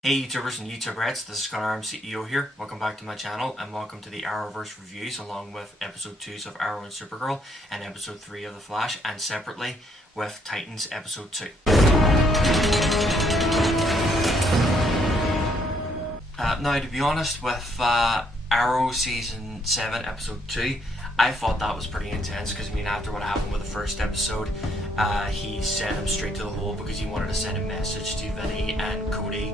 Hey YouTubers and YouTuberettes, this is ConorArmCEO here. Welcome back to my channel and welcome to the Arrowverse reviews along with episode 2 of Arrow and Supergirl and episode 3 of The Flash, and separately with Titans episode 2. Now, to be honest, with Arrow season 7 episode 2, I thought that was pretty intense because, I mean, after what happened with the first episode, he sent him straight to the hole because he wanted to send a message to Vinny and Cody.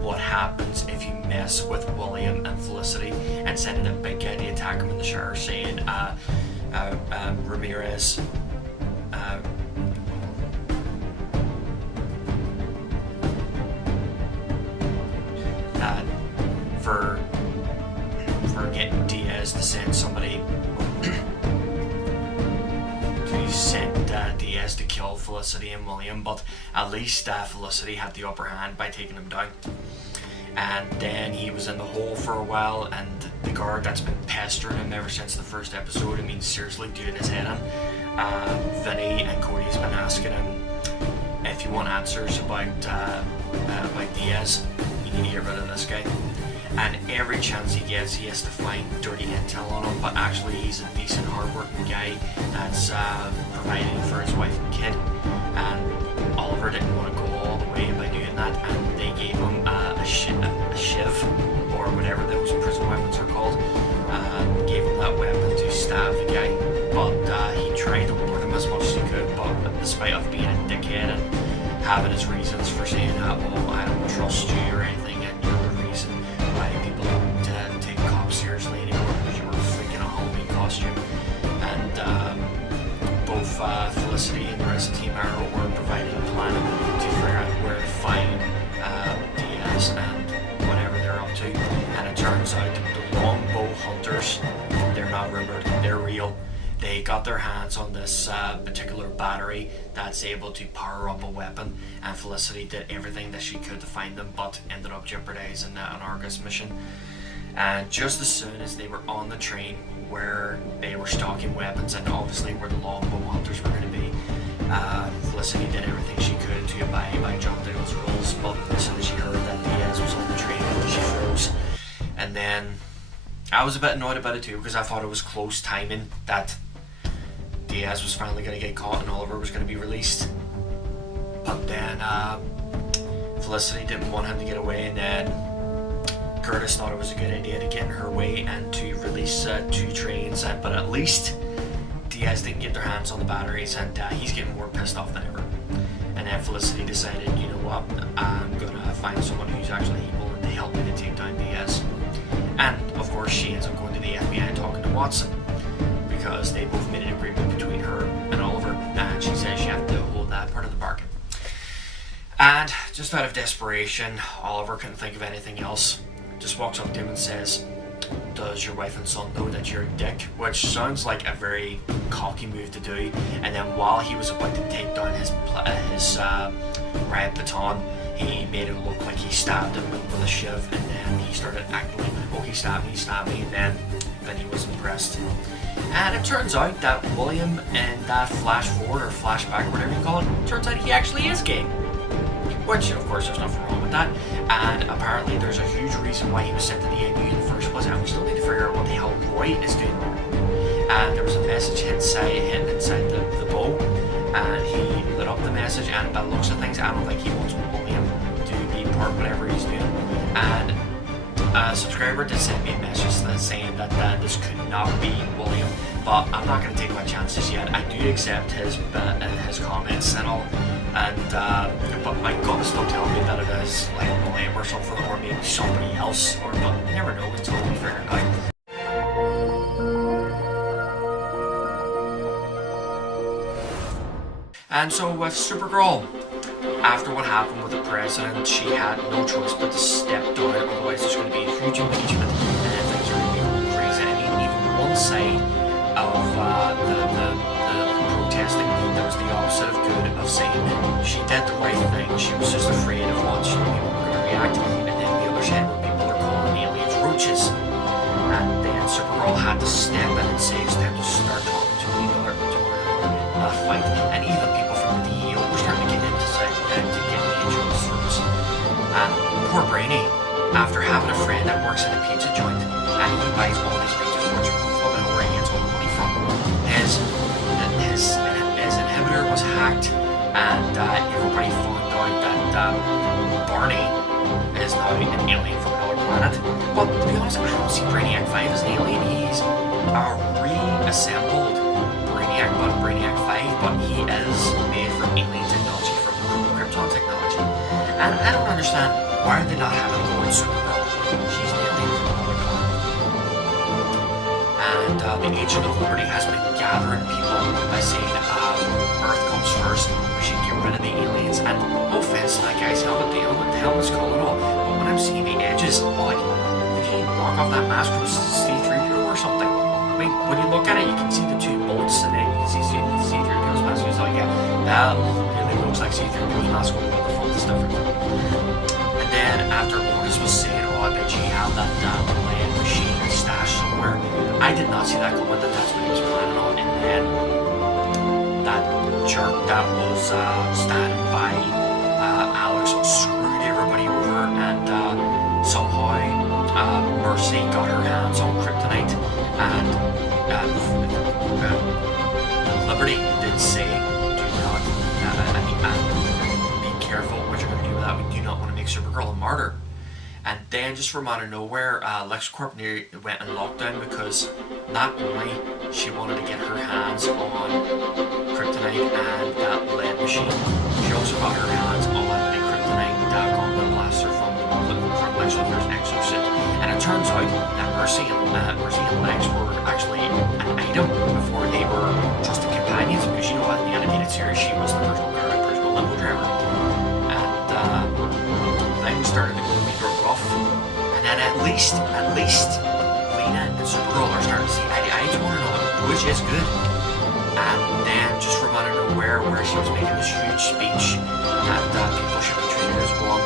What happens if you mess with William and Felicity, and sending a big guy to attack him in the shower, saying Ramirez for getting Diaz to send somebody to send Diaz to kill Felicity and William, but at least Felicity had the upper hand by taking him down. And then he was in the hole for a while, and the guard that's been pestering him ever since the first episode, I mean seriously doing his head in, Vinny and Cody's been asking him, if you want answers about Diaz, you need to get rid of this guy. And every chance he gets, he has to find dirty intel on him, but actually he's a decent, hard-working guy that's providing for his wife and kid. And Oliver didn't want to go all the way by doing that, and they gave him a shiv, or whatever those prison weapons are called. Gave him that weapon to stab the guy, but he tried to warn him as much as he could, but despite of being a dickhead and having his reasons for saying that, well, I don't trust you or anything, and you're the reason why people don't take cops seriously anymore because you were freaking a Halloween costume. And both Felicity and the rest of Team Arrow were provided a plan to figure out where to find Diaz and whatever they're up to. And it turns out the longbow hunters, they're not rumored, they're real. They got their hands on this particular battery that's able to power up a weapon, and Felicity did everything that she could to find them, but ended up jeopardizing an Argus mission. And just as soon as they were on the train where they were stocking weapons, and obviously where the longbow hunters were going to be, Felicity did everything she could to abide by John Dale's rules, but as soon as she heard that Diaz was on the train, she froze. And then I was a bit annoyed about it too, because I thought it was close timing that Diaz was finally going to get caught and Oliver was going to be released. But then Felicity didn't want him to get away, and then Curtis thought it was a good idea to get in her way and to release 2 trains, but at least Diaz didn't get their hands on the batteries, and he's getting more pissed off than ever. And then Felicity decided, you know what, I'm going to find someone who's actually able to help me to take down Diaz. And of course she ends up going to the FBI and talking to Watson, because they both made an agreement between her and Oliver, and she says she had to hold that part of the bargain. And just out of desperation, Oliver couldn't think of anything else, just walks up to him and says, does your wife and son know that you're a dick? Which sounds like a very cocky move to do. And then while he was about to take down his riot baton, he made it look like he stabbed him with a shiv, and then he started acting like, oh, he stabbed me, and then he was impressed. And it turns out that William in that flash forward or flashback or whatever you call it, turns out he actually is gay. Which, of course, there's nothing wrong with that. And apparently there's a huge reason why he was sent to the AMU in the first place, and we still need to figure out what the hell Roy is doing there. And there was a message hidden inside the bow, and he lit up the message, and by the looks of things, I don't think he wants William to be part of whatever he's doing. And a subscriber did send me a message saying that this could not be William, but I'm not going to take my chances yet. I do accept his comments and all, and but my gut is still telling me that it is like William or something, or maybe somebody else, but you never know until we figure it out. And so with Supergirl, after what happened with the president, she had no choice but to step down, otherwise there's going to be a huge impeachment, and then things are going to be going crazy. I mean, even one side of the protesting that was the opposite of good, of saying she did the right thing, she was just afraid of what people were going to react, and then the other side where people are calling aliens roaches. And then Supergirl had to step in and say it's time to start talking to each other, fight, and even people from the DEO were starting to get into to get the insurance throats. And poor poor Brainy, after having a friend that works in a pizza joint, and he buys all these pizzas, which fucking where he gets all the money from, his inhibitor was hacked, and everybody found out that Barney is now an alien from another planet. But to be honest, I don't see Brainiac 5 as an alien. He's a reassembled Brainiac, but Brainiac 5, but he is made from alien technology, from Krypton technology. And I don't understand, why are they not having a go at Supergirl? She's an alien from another planet. And the Agent of Liberty has been gathering people by saying, Earth comes first, we should get rid of the aliens. And no offense to that guy's helmet, the helmet's cool and all, but when I'm seeing the edges, I'm like, did he block off that mask from C-3PO or something? I mean, when you look at it, you can see the two bolts, and then you can see C-3PO's mask. It's like, yeah, that really looks like C-3PO's mask, but the font is different. And then after Otis was saying, oh, I bet you have that lead machine stashed somewhere, I did not see that coming, that's what he was planning on. And then that jerk that was standing by Alex screwed everybody over, and somehow Mercy got her hands on kryptonite, and Liberty did say, do not, be careful what you're going to do with that. We do not want to make Supergirl a martyr. And then, just from out of nowhere, LexCorp went in lockdown because not only she wanted to get her hands on kryptonite and that lead machine, she also got her hands on the kryptonite gauntlet blaster from Lex Luthor's exosuit. And it turns out that Mercy and Lex were actually an item before they were trusted companions, because you know, in the animated series, she was the personal limo driver. And things started to go a bit rough, and then at least Lena and Supergirl are starting to see eye to eye to one another, which is good. And then, just from out of nowhere, where she was making this huge speech that people should be treated as one,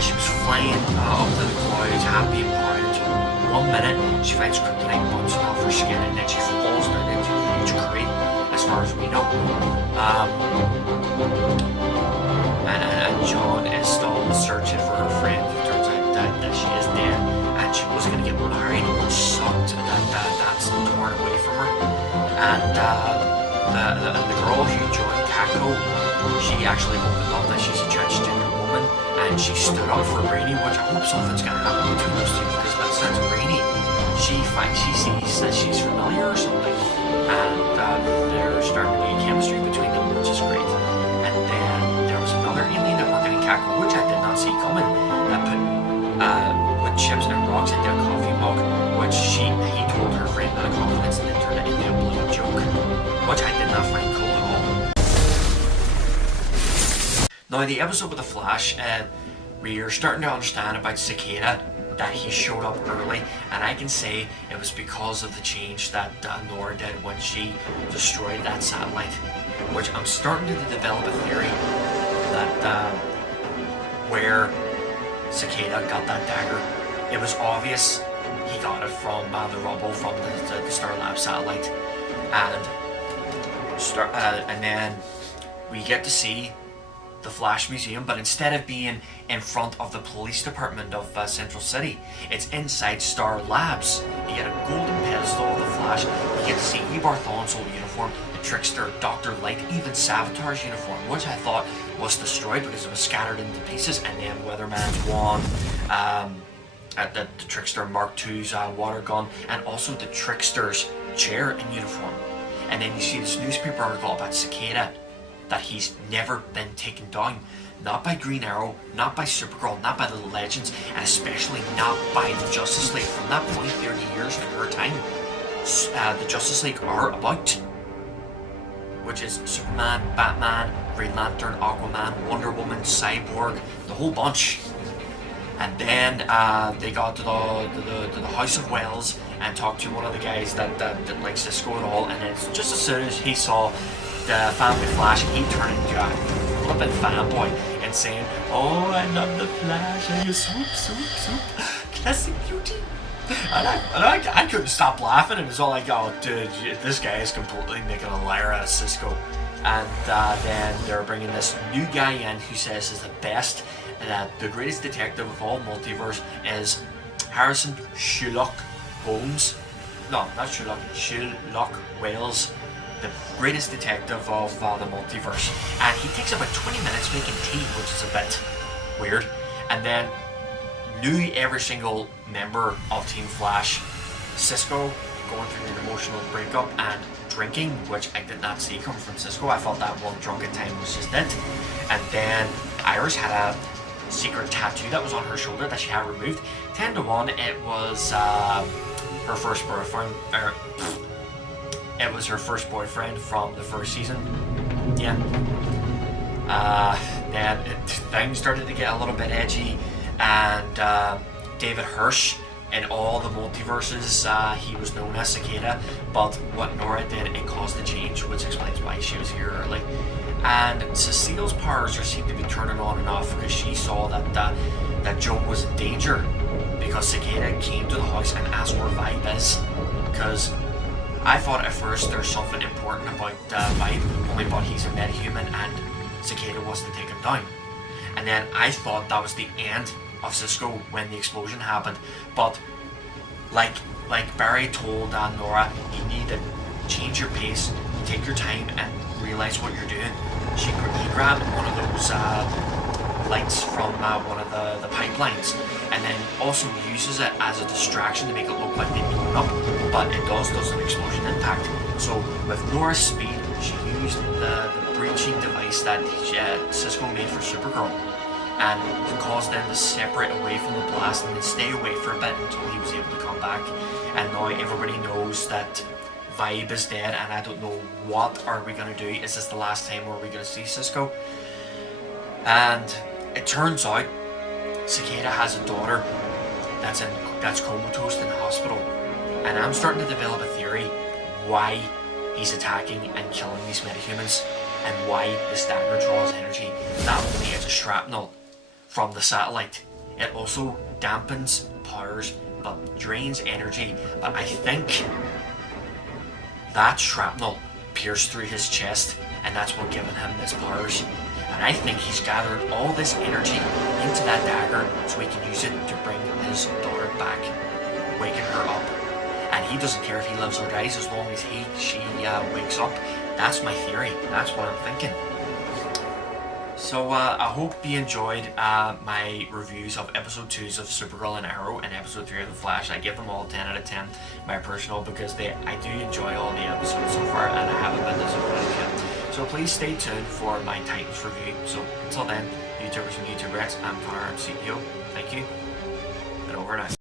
she was flying up to the clouds, happy and proud, until 1 minute she finds kryptonite bouncing off her skin, and then she falls down into a huge crate, as far as we know. And John is still searching for her friend. It turns out that she is dead, and she was going to get married, which sucked that's torn away from her. And the girl who joined Kako, she actually opened up that she's a transgender woman, and she stood up for Brainy, which I hope something's going to happen between those two, because by the sounds of Brainy, she sees that she's familiar or something, and there's starting to be chemistry between them, which is great. And then there was another alien that working in Kako, which I did not see coming, that put chips and rocks into a coffee mug, which he told her friend out of confidence, and then turned it into a bloody joke, which I did not find cool at all. Now, the episode with the Flash, we're starting to understand about Cicada, that he showed up early, and I can say it was because of the change that Nora did when she destroyed that satellite, which I'm starting to develop a theory that where Cicada got that dagger, it was obvious he got it from the rubble from the Starlab satellite, and then we get to see the Flash Museum, but instead of being in front of the police department of Central City, it's inside Star Labs. You get a golden pedestal of the Flash, you get to see Bartholo's whole uniform, Trickster, Dr. Light, even Savitar's uniform, which I thought was destroyed because it was scattered into pieces, and then Weatherman's wand, the Trickster Mark II's water gun, and also the Trickster's chair and uniform. And then you see this newspaper article about Cicada, that he's never been taken down. Not by Green Arrow, not by Supergirl, not by the Legends, and especially not by the Justice League. From that point, 30 years in her time, the Justice League are about, which is Superman, Batman, Green Lantern, Aquaman, Wonder Woman, Cyborg, the whole bunch. And then they got to the House of Wells and talked to one of the guys that likes Cisco and all, and then just as soon as he saw the Family Flash, he turned into a flippin' fanboy and saying, "Oh, I love the Flash, and you swoop, classic beauty." And I couldn't stop laughing, and it was all like, "Oh, dude, this guy is completely making a liar out of Cisco." And then they're bringing this new guy in who says is the best that the greatest detective of all multiverse is Harrison Sherlock Holmes. No, not Sherlock. Sherlock Wales, the greatest detective of the multiverse. And he takes about 20 minutes making tea, which is a bit weird. And then knew every single member of Team Flash. Cisco going through an emotional breakup and drinking, which I did not see come from Cisco. I thought that one drunken time was just it. And then Iris had a secret tattoo that was on her shoulder that she had removed. 10 to 1, it was her first boyfriend. It was her first boyfriend from the first season. Yeah. Then things started to get a little bit edgy, and David Hirsch, in all the multiverses, he was known as Cicada, but what Nora did, it caused a change, which explains why she was here early. And Cecile's powers are seemed to be turning on and off because she saw that that Joe was in danger, because Cicada came to the house and asked where Vibe is. Because I thought at first there's something important about Vibe, only but he's a metahuman and Cicada wants to take him down. And then I thought that was the end of Cisco when the explosion happened, but like Barry told Nora, you need to change your pace, take your time and realize what you're doing. He grabbed one of those lights from one of the pipelines, and then also uses it as a distraction to make it look like they've blown up, but it does an explosion impact. So with Nora's speed, she used the breaching device that Cisco made for Supergirl, and caused them to separate away from the blast and then stay away for a bit until he was able to come back. And now everybody knows that Vibe is dead, and I don't know what are we going to do. Is this the last time where we're going to see Cisco? And it turns out Cicada has a daughter that's comatose in the hospital, and I'm starting to develop a theory why he's attacking and killing these metahumans, and why the stagger draws energy not only as a shrapnel from the satellite, it also dampens powers but drains energy. But I think that shrapnel pierced through his chest, and that's what given him his powers. And I think he's gathered all this energy into that dagger so he can use it to bring his daughter back, waking her up. And he doesn't care if he lives or dies as long as she wakes up. That's my theory. That's what I'm thinking. So I hope you enjoyed my reviews of episode 2s of Supergirl and Arrow and episode 3 of The Flash. I give them all 10 out of 10, my personal, because I do enjoy all the episodes so far, and I haven't been disappointed yet. So please stay tuned for my Titans review. So until then, YouTubers and YouTuberettes, I'm ConorArmCEO. Thank you, and over and out.